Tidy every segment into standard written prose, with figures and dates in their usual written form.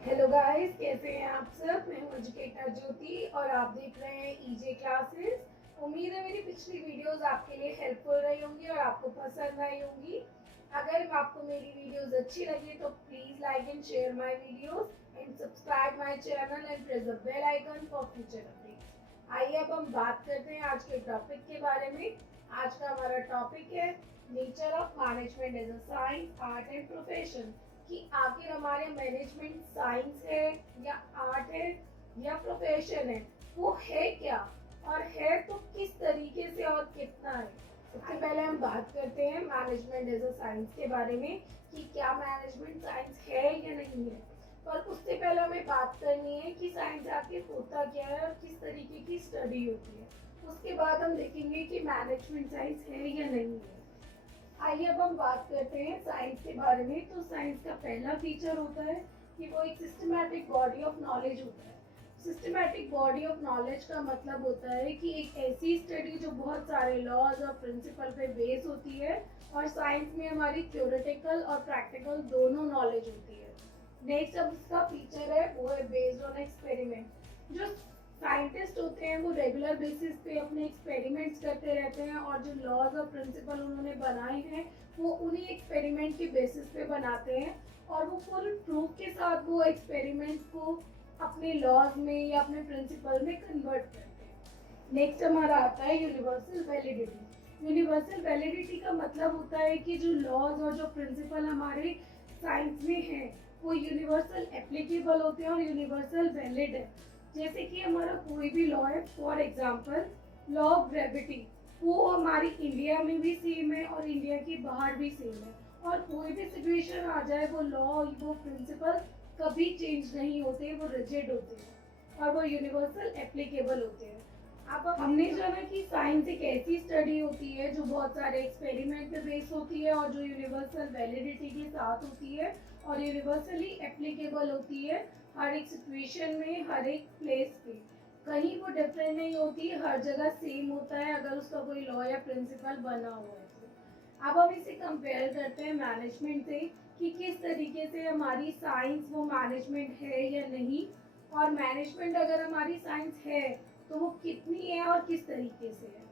Hello guys, कैसे हैं आप सब। मैं हूं एजुकेटर ज्योति और आप देख रहे हैं ईजे क्लासेस। उम्मीद है मेरी पिछली वीडियोस आपके लिए हेल्पफुल रही होंगी और आपको पसंद आई होंगी। अगर आपको मेरी वीडियोस अच्छी लगी तो please like and share my videos and subscribe my channel and press the bell icon for future updates. आइए अब हम बात करते हैं आज के टॉपिक के बारे में। आज का हमारा टॉपिक है nature of management as a science, art and profession. कि आखिर हमारे मैनेजमेंट साइंस है या आर्ट है या प्रोफेशन है, वो है क्या और है तो किस तरीके से और कितना है। सबसे पहले हम बात करते हैं मैनेजमेंट एज अ साइंस के बारे में कि क्या मैनेजमेंट साइंस है या नहीं है। पर उससे पहले हमें बात करनी है कि साइंस आखिर होता क्या है और किस तरीके की स्टडी होती है। उसके बाद हम देखेंगे कि मैनेजमेंट साइंस है या नहीं है। आइए अब हम बात करते हैं साइंस के बारे में। तो साइंस का पहला फीचर होता है कि वो एक सिस्टमैटिक बॉडी ऑफ नॉलेज होता है। सिस्टमैटिक बॉडी ऑफ नॉलेज का मतलब होता है कि एक ऐसी स्टडी जो बहुत सारे लॉज और प्रिंसिपल पे बेस होती है। और साइंस में हमारी थ्योरेटिकल और प्रैक्टिकल दोनों नॉलेज होती है। नेक्स्ट अब इसका फीचर है वो है बेस्ड ऑन एक्सपेरिमेंट। जो साइंटिस्ट होते हैं वो रेगुलर बेसिस पे अपने एक्सपेरिमेंट्स करते रहते हैं और जो लॉज और प्रिंसिपल उन्होंने बनाए हैं वो उन्हीं एक्सपेरिमेंट के बेसिस पे बनाते हैं। और वो फुल प्रूफ के साथ वो एक्सपेरिमेंट्स को अपने लॉज में या अपने प्रिंसिपल में कन्वर्ट करते हैं। नेक्स्ट हमारा आता है यूनिवर्सल वैलिडिटी। यूनिवर्सल वैलिडिटी का मतलब होता है कि जो लॉज और जो प्रिंसिपल हमारे साइंस में हैं वो यूनिवर्सल एप्लीकेबल होते हैं और यूनिवर्सल वैलिड है। जैसे कि हमारा कोई भी लॉ है, for example law of gravity, वो हमारी इंडिया में भी सेम है और इंडिया के बाहर भी सेम है। और कोई भी सिचुएशन आ जाए वो लॉ वो प्रिंसिपल कभी चेंज नहीं होते, वो रिजिड होते हैं और वो यूनिवर्सल एप्लीकेबल होते हैं। अब हमने जाना कि साइंस एक ऐसी स्टडी होती है जो बहुत सारे एक्सपेरिमेंट पे बेस होती है और जो यूनिवर्सल वैलिडिटी के साथ होती है और यूनिवर्सली एप्लीकेबल होती है हर एक सिचुएशन में, हर एक प्लेस पे। कहीं वो डिफरेंट नहीं होती, हर जगह सेम होता है अगर उसका कोई लॉ या प्रिंसिपल बना हुआ है तो। अब हम इसे कंपेयर करते हैं मैनेजमेंट से कि किस तरीके से हमारी साइंस वो मैनेजमेंट है या नहीं। और मैनेजमेंट अगर हमारी साइंस है तो वो कितनी है और किस तरीके से है।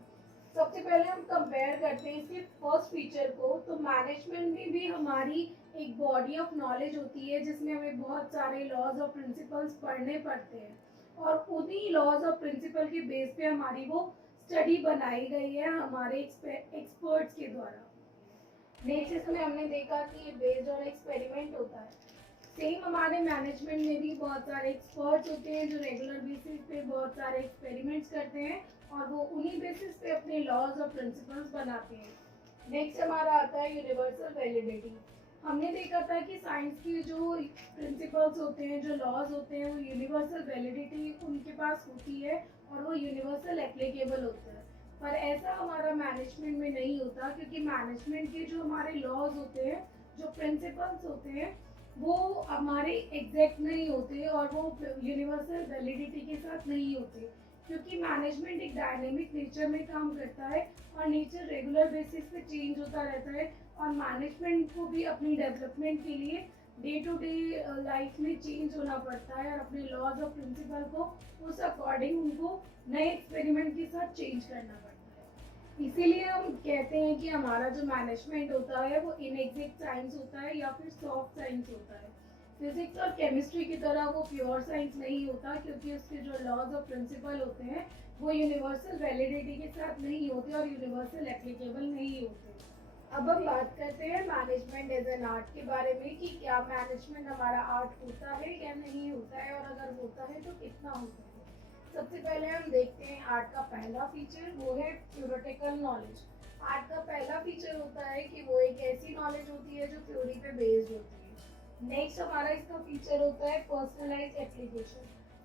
सबसे पहले हम कंपेयर करते हैं इसके फर्स्ट फीचर को। तो मैनेजमेंट में भी हमारी एक बॉडी ऑफ नॉलेज होती है जिसमें हमें बहुत सारे लॉज और प्रिंसिपल्स पढ़ने पड़ते हैं और उन्हीं लॉज और प्रिंसिपल के बेस पे हमारी वो स्टडी बनाई गई है हमारे एक्सपर्ट्स के द्वारा। नेक्स्ट इसमें हमने देखा कि ये बेस्ड ऑन एक्सपेरिमेंट होता है। सेम हमारे मैनेजमेंट में भी बहुत सारे एक्सपर्ट्स होते हैं जो रेगुलर बेसिस पे बहुत सारे एक्सपेरिमेंट्स करते हैं और वो उन्हीं बेसिस पे अपने लॉज और प्रिंसिपल्स बनाते हैं। नेक्स्ट हमारा आता है यूनिवर्सल वैलिडिटी। हमने देखा था कि साइंस की जो प्रिंसिपल्स होते हैं, जो लॉज होते हैं, वो यूनिवर्सल वैलिडिटी उनके पास होती है और वो यूनिवर्सल एप्लीकेबल होता है। पर ऐसा हमारा मैनेजमेंट में नहीं होता क्योंकि मैनेजमेंट के जो हमारे लॉज होते हैं, जो प्रिंसिपल्स होते हैं, वो हमारे एग्जैक्ट नहीं होते और वो यूनिवर्सल वैलिडिटी के साथ नहीं होते। क्योंकि मैनेजमेंट एक डायनेमिक नेचर में काम करता है और नेचर रेगुलर बेसिस पे चेंज होता रहता है और मैनेजमेंट को भी अपनी डेवलपमेंट के लिए डे टू डे लाइफ में चेंज होना पड़ता है और अपने लॉज और प्रिंसिपल को उस अकॉर्डिंग उनको नए एक्सपेरिमेंट के साथ चेंज करना पड़ता है। इसीलिए हम कहते हैं कि हमारा जो मैनेजमेंट होता है वो इनएग्जैक्ट साइंस होता है या फिर सॉफ्ट साइंस होता है। फिजिक्स और केमिस्ट्री की तरह वो प्योर साइंस नहीं होता क्योंकि उसके जो लॉज और प्रिंसिपल होते हैं वो यूनिवर्सल वैलिडिटी के साथ नहीं होते और यूनिवर्सल एप्लीकेबल नहीं होते। अब हम बात करते हैं मैनेजमेंट एज एन आर्ट के बारे में कि क्या मैनेजमेंट हमारा आर्ट होता है या नहीं होता है और अगर होता है तो कितना होता है। सबसे पहले हम देखते हैं आर्ट का पहला फीचर, वो है थ्योरेटिकल नॉलेज। आर्ट का पहला फीचर होता है कि वो एक ऐसी नॉलेज होती है जो थ्योरी पे बेस्ड होती है। नेक्स्ट हमारा इसका फीचर होता है पर्सनलाइज एप्लीकेशन।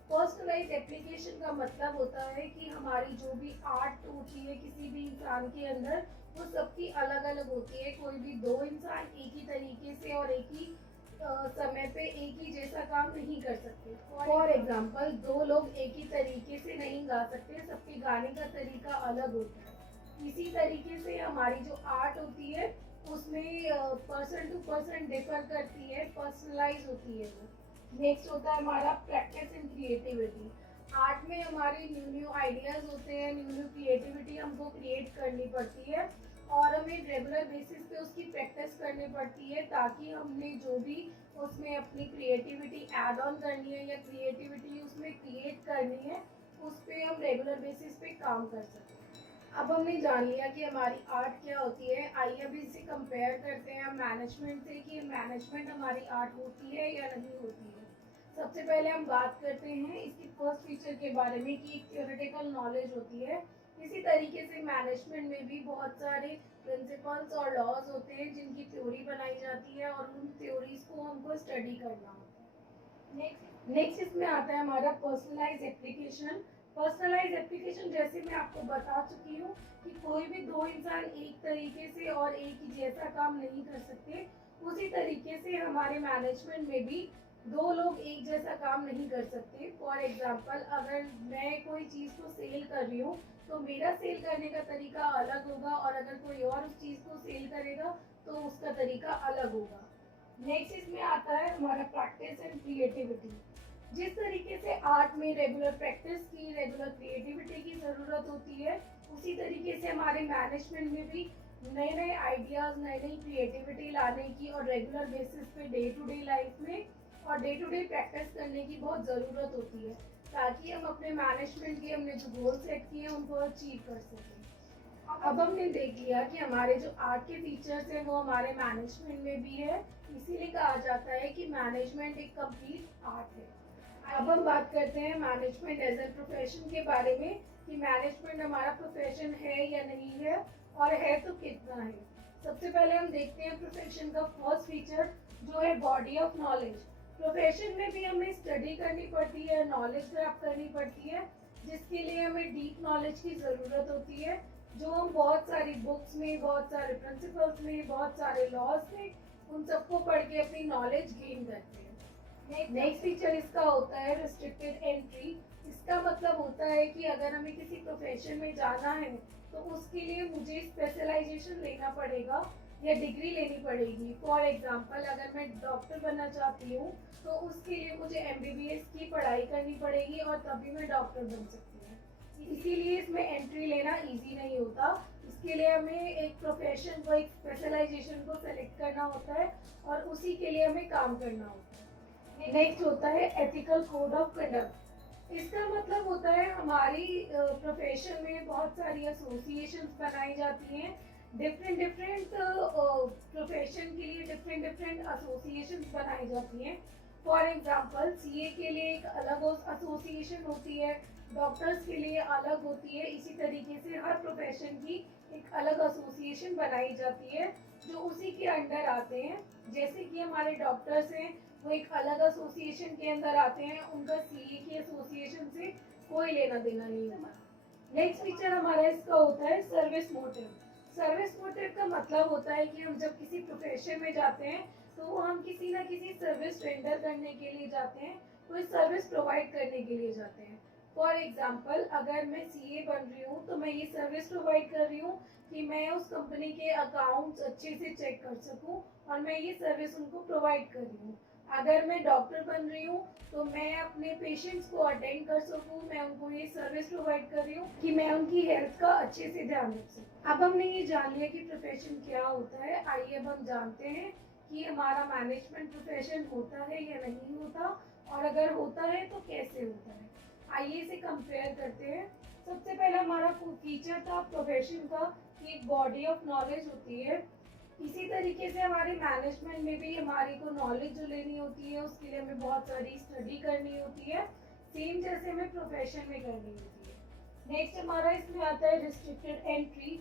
पर्सनलाइज एप्लीकेशन का मतलब होता है कि हमारी जो भी आर्ट होती है किसी भी इंसान के अंदर, वो सबकी अलग अलग होती है। कोई भी दो इंसान एक ही तरीके से और एक ही समय पे एक ही जैसा काम नहीं कर सकते। फॉर एग्जाम्पल दो लोग एक ही तरीके से नहीं गा सकते, सबके गाने का तरीका अलग होता है। इसी तरीके से हमारी जो आर्ट होती है उसमें पर्सन टू पर्सन डिफर करती है, पर्सनलाइज होती है वो। नेक्स्ट होता है हमारा प्रैक्टिस इन क्रिएटिविटी। आर्ट में हमारे न्यू न्यू आइडियाज़ होते हैं, न्यू न्यू क्रिएटिविटी हमको क्रिएट करनी पड़ती है और हमें रेगुलर बेसिस पे उसकी प्रैक्टिस करनी पड़ती है, ताकि हमने जो भी उसमें अपनी क्रिएटिविटी ऐड ऑन करनी है या क्रिएटिविटी उसमें क्रिएट करनी है, उस पर हम रेगुलर बेसिस पे काम कर सकें। अब हमने जान लिया कि हमारी आर्ट क्या होती है, आइए अभी इसे कंपेयर करते हैं मैनेजमेंट से कि मैनेजमेंट हमारी आर्ट होती है या नहीं होती है। सबसे पहले हम बात करते हैं इसकी फर्स्ट फीचर के बारे में कि एक थियोरेटिकल नॉलेज होती है। इसी तरीके से मैनेजमेंट में भी बहुत सारे प्रिंसिपल्स और लॉज होते हैं जिनकी थ्योरी बनाई जाती है और उन थ्योरीज को हमको स्टडी करना होता है। नेक्स्ट इसमें आता है हमारा पर्सनलाइज एप्लीकेशन। पर्सनलाइज एप्लीकेशन जैसे मैं आपको बता चुकी हूँ कि कोई भी दो इंसान एक तरीके से और एक ही जैसा काम नहीं कर सकते, उसी तरीके से हमारे मैनेजमेंट में भी दो लोग एक जैसा काम नहीं कर सकते। फॉर एग्जाम्पल, अगर मैं कोई चीज़ को सेल कर रही हूँ तो मेरा सेल करने का तरीका अलग होगा और अगर कोई और उस चीज़ को सेल करेगा तो उसका तरीका अलग होगा। नेक्स्ट इसमें आता है हमारा प्रैक्टिस एंड क्रिएटिविटी। जिस तरीके से आर्ट में रेगुलर प्रैक्टिस की, रेगुलर क्रिएटिविटी की ज़रूरत होती है, उसी तरीके से हमारे मैनेजमेंट में भी नए नए आइडियाज़, नई नई क्रिएटिविटी लाने की और रेगुलर बेसिस पे डे टू डे लाइफ में और डे टू डे प्रैक्टिस करने की बहुत ज़रूरत होती है, ताकि हम अपने मैनेजमेंट के हमने जो गोल सेट किए हैं उनको अचीव कर सकें। अब हमने देख लिया कि हमारे जो आर्ट के फीचर्स हैं वो हमारे मैनेजमेंट में भी है, इसीलिए कहा जाता है कि मैनेजमेंट एक कंप्लीट आर्ट है। अब हम बात करते हैं मैनेजमेंट एज ए प्रोफेशन के बारे में कि मैनेजमेंट हमारा प्रोफेशन है या नहीं है और है तो कितना है। सबसे पहले हम देखते हैं प्रोफेशन का फर्स्ट फीचर जो है बॉडी ऑफ नॉलेज। प्रोफेशन में भी हमें स्टडी करनी पड़ती है, नॉलेज प्राप्त करनी पड़ती है, जिसके लिए हमें डीप नॉलेज की ज़रूरत होती है, जो हम बहुत सारी बुक्स में, बहुत सारे प्रिंसिपल्स में, बहुत सारे लॉज में उन सबको पढ़ के अपनी नॉलेज गेन करते हैं। नेक्स्ट फीचर इसका होता है रिस्ट्रिक्टेड एंट्री। इसका मतलब होता है कि अगर हमें किसी प्रोफेशन में जाना है तो उसके लिए मुझे स्पेशलाइजेशन लेना पड़ेगा या डिग्री लेनी पड़ेगी। फॉर एग्जांपल, अगर मैं डॉक्टर बनना चाहती हूँ तो उसके लिए मुझे एमबीबीएस की पढ़ाई करनी पड़ेगी और तभी मैं डॉक्टर बन सकती हूँ। इसीलिए इसमें एंट्री लेना इजी नहीं होता। इसके लिए हमें एक प्रोफेशन को, एक स्पेशलाइजेशन को सेलेक्ट करना होता है और उसी के लिए हमें काम करना होता है। नेक्स्ट होता है एथिकल कोड ऑफ कंडक्ट। इसका मतलब होता है हमारी प्रोफेशन में बहुत सारी एसोसिएशंस बनाई जाती हैं। डिफरेंट डिफरेंट प्रोफेशन के लिए डिफरेंट डिफरेंट एसोसिएशंस बनाई जाती हैं। फॉर एग्जांपल, सीए के लिए एक अलग एसोसिएशन होती है, डॉक्टर्स के लिए अलग होती है। इसी तरीके से हर प्रोफेशन की एक अलग एसोसिएशन बनाई जाती है जो उसी के अंडर आते हैं। जैसे कि हमारे डॉक्टर्स हैं, वो एक अलग एसोसिएशन के अंदर आते हैं, उनका सीए की एसोसिएशन से कोई लेना देना नहीं होता। नेक्स्ट फीचर हमारा इसका होता है सर्विस मोटिव। सर्विस मोटिव का मतलब होता है कि हम जब किसी प्रोफेशन में जाते हैं तो हम किसी ना किसी सर्विस रेंडर करने के लिए जाते हैं, कोई सर्विस प्रोवाइड करने के लिए जाते हैं। फॉर एग्जाम्पल, अगर मैं सीए बन रही हूँ तो मैं ये सर्विस प्रोवाइड कर रही हूँ कि मैं उस कंपनी के अकाउंट्स अच्छे से चेक कर सकूँ और मैं ये सर्विस उनको प्रोवाइड कर रही हूँ। अगर मैं डॉक्टर बन रही हूँ तो मैं अपने पेशेंट्स को अटेंड कर सकूँ, मैं उनको ये सर्विस प्रोवाइड कर रही हूँ कि मैं उनकी हेल्थ का अच्छे से ध्यान रख सकूँ। अब हमने ये जान लिया कि प्रोफेशन क्या होता है, आइए अब हम जानते हैं कि हमारा मैनेजमेंट प्रोफेशन होता है या नहीं होता, और अगर होता है तो कैसे होता है। आइए इसे कंपेयर करते हैं। सबसे पहला हमारा फीचर था प्रोफेशन का कि एक बॉडी ऑफ नॉलेज होती है। इसी तरीके से हमारे मैनेजमेंट में भी हमारी को नॉलेज जो लेनी होती है उसके लिए हमें बहुत सारी स्टडी करनी होती है, सेम जैसे हमें प्रोफेशन में करनी होती है। नेक्स्ट हमारा इसमें आता है रिस्ट्रिक्टेड एंट्री।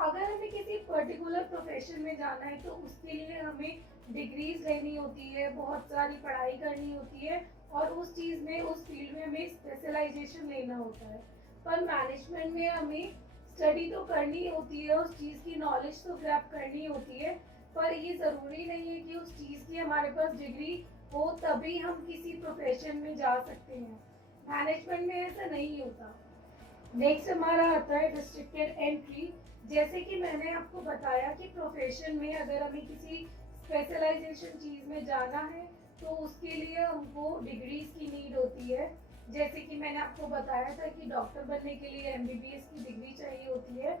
अगर हमें किसी पर्टिकुलर प्रोफेशन में जाना है तो उसके लिए हमें डिग्रीज लेनी होती है, बहुत सारी पढ़ाई करनी होती है और उस चीज़ में, उस फील्ड में हमें स्पेशलाइजेशन लेना होता है। पर मैनेजमेंट में हमें स्टडी तो करनी होती है, उस चीज़ की नॉलेज तो ग्रैब करनी होती है, पर ये ज़रूरी नहीं है कि उस चीज़ की हमारे पास डिग्री हो तभी हम किसी प्रोफेशन में जा सकते हैं। मैनेजमेंट में ऐसा नहीं होता। नेक्स्ट हमारा आता है रिस्ट्रिक्टेड एंट्री। जैसे कि मैंने आपको बताया कि प्रोफेशन में अगर हमें किसी स्पेशलाइजेशन चीज़ में जाना है तो उसके लिए हमको डिग्रीज की नीड होती है। जैसे कि मैंने आपको बताया था कि डॉक्टर बनने के लिए एमबीबीएस की डिग्री चाहिए होती है,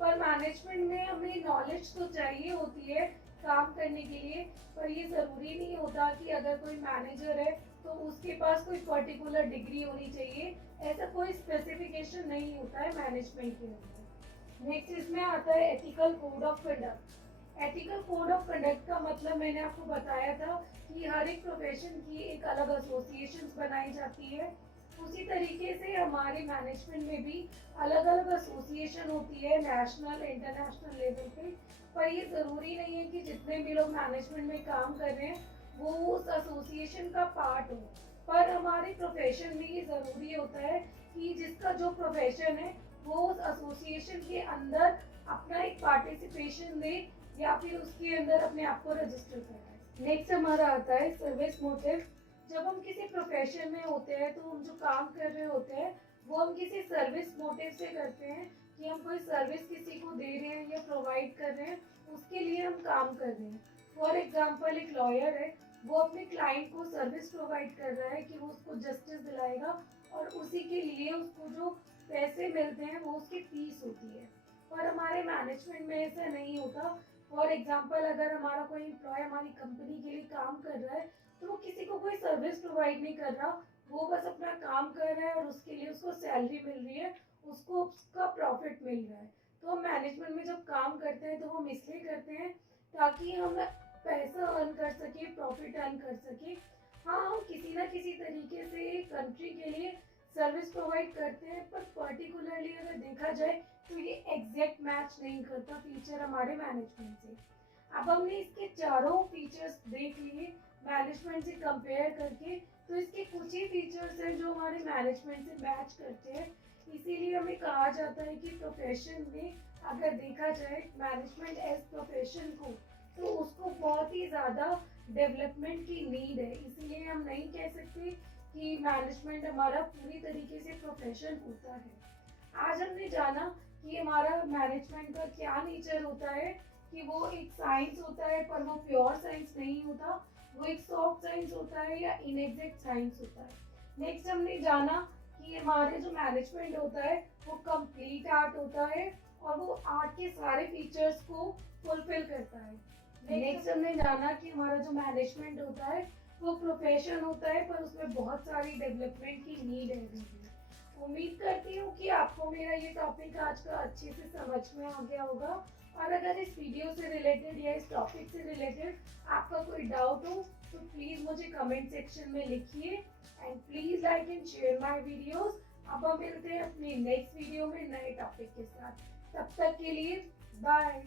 पर मैनेजमेंट में हमें नॉलेज तो चाहिए होती है काम करने के लिए। पर ये ज़रूरी नहीं होता कि अगर कोई मैनेजर है तो उसके पास कोई पर्टिकुलर डिग्री होनी चाहिए, ऐसा कोई स्पेसिफिकेशन नहीं होता है मैनेजमेंट के अंदर। नेक्स्ट इसमें आता है ethical code of conduct. Ethical code of conduct का मतलब मैंने आपको बताया था कि हर एक प्रोफेशन की एक अलग एसोसिएशंस बनाई जाती है। उसी तरीके से हमारे मैनेजमेंट में भी अलग अलग एसोसिएशन होती है नेशनल इंटरनेशनल लेवल पे। पर ये ज़रूरी नहीं है कि जितने भी लोग मैनेजमेंट में काम कर रहे हैं वो उस एसोसिएशन का पार्ट हो। पर हमारे प्रोफेशन में ये ज़रूरी होता है कि जिसका जो प्रोफेशन है वो उस एसोसिएशन के अंदर अपना एक पार्टिसिपेशन दे या फिर उसके अंदर अपने आप को रजिस्टर कराए। नेक्स्ट हमारा आता है सर्विस मोटिव। जब हम किसी प्रोफेशन में होते हैं तो हम जो काम कर रहे होते हैं वो हम किसी सर्विस मोटिव से करते हैं कि हम कोई सर्विस किसी को दे रहे हैं या प्रोवाइड कर रहे हैं, उसके लिए हम काम कर रहे हैं। फॉर एग्जाम्पल एक लॉयर है, वो अपने क्लाइंट को सर्विस प्रोवाइड कर रहा है कि वो उसको जस्टिस दिलाएगा और उसी के लिए उसको जो पैसे मिलते हैं वो उसकी फीस होती है। और हमारे मैनेजमेंट में ऐसा नहीं होता। फॉर एग्जाम्पल अगर हमारा कोई एम्प्लॉय हमारी कंपनी के लिए काम कर रहा है तो वो किसी को कोई सर्विस प्रोवाइड नहीं कर रहा, वो बस अपना काम कर रहा है और उसके लिए उसको सैलरी मिल रही है, उसको उसका प्रॉफिट मिल रहा है। तो हम मैनेजमेंट में जब काम करते हैं तो हम इसलिए करते हैं ताकि हम पैसा अर्न कर सके, प्रॉफिट अर्न कर सके। हाँ, हम किसी ना किसी तरीके से कंट्री के लिए सर्विस प्रोवाइड करते हैं, पर पर्टिकुलरली अगर देखा जाए तो ये एग्जैक्ट मैच नहीं करता फीचर हमारे मैनेजमेंट से। अब हमने इसके चारों फीचर्स देख लिए मैनेजमेंट से कंपेयर करके, तो इसके कुछ ही फीचर्स हैं जो हमारे मैनेजमेंट से मैच करते हैं। इसीलिए हमें कहा जाता है कि प्रोफेशन में अगर देखा जाए मैनेजमेंट एज प्रोफेशन को, तो उसको बहुत ही ज़्यादा डेवलपमेंट की नीड है। इसीलिए हम नहीं कह सकते कि मैनेजमेंट हमारा पूरी तरीके से प्रोफेशन होता है। आज हमने जाना कि हमारा मैनेजमेंट का क्या नेचर होता है, कि वो एक साइंस होता है पर वो प्योर साइंस नहीं होता, वो एक सॉफ्ट साइंस होता है या इनएग्जैक्ट साइंस होता है। नेक्स्ट हमने जाना कि हमारे जो मैनेजमेंट होता है वो कंप्लीट आर्ट होता है और वो आर्ट के सारे फीचर्स को फुलफिल करता है। नेक्स्ट हमने जाना कि हमारा जो मैनेजमेंट होता है वो प्रोफेशन होता है पर उसमें बहुत सारी डेवलपमेंट की नीड है। उम्मीद करती हूँ कि आपको मेरा ये टॉपिक आज का अच्छे से समझ में आ गया होगा। और अगर इस वीडियो से रिलेटेड या इस टॉपिक से रिलेटेड आपका कोई डाउट हो तो प्लीज़ मुझे कमेंट सेक्शन में लिखिए and please like and share my videos. अब हम मिलते हैं अपने नेक्स्ट वीडियो में नए टॉपिक के साथ। तब तक के लिए बाय।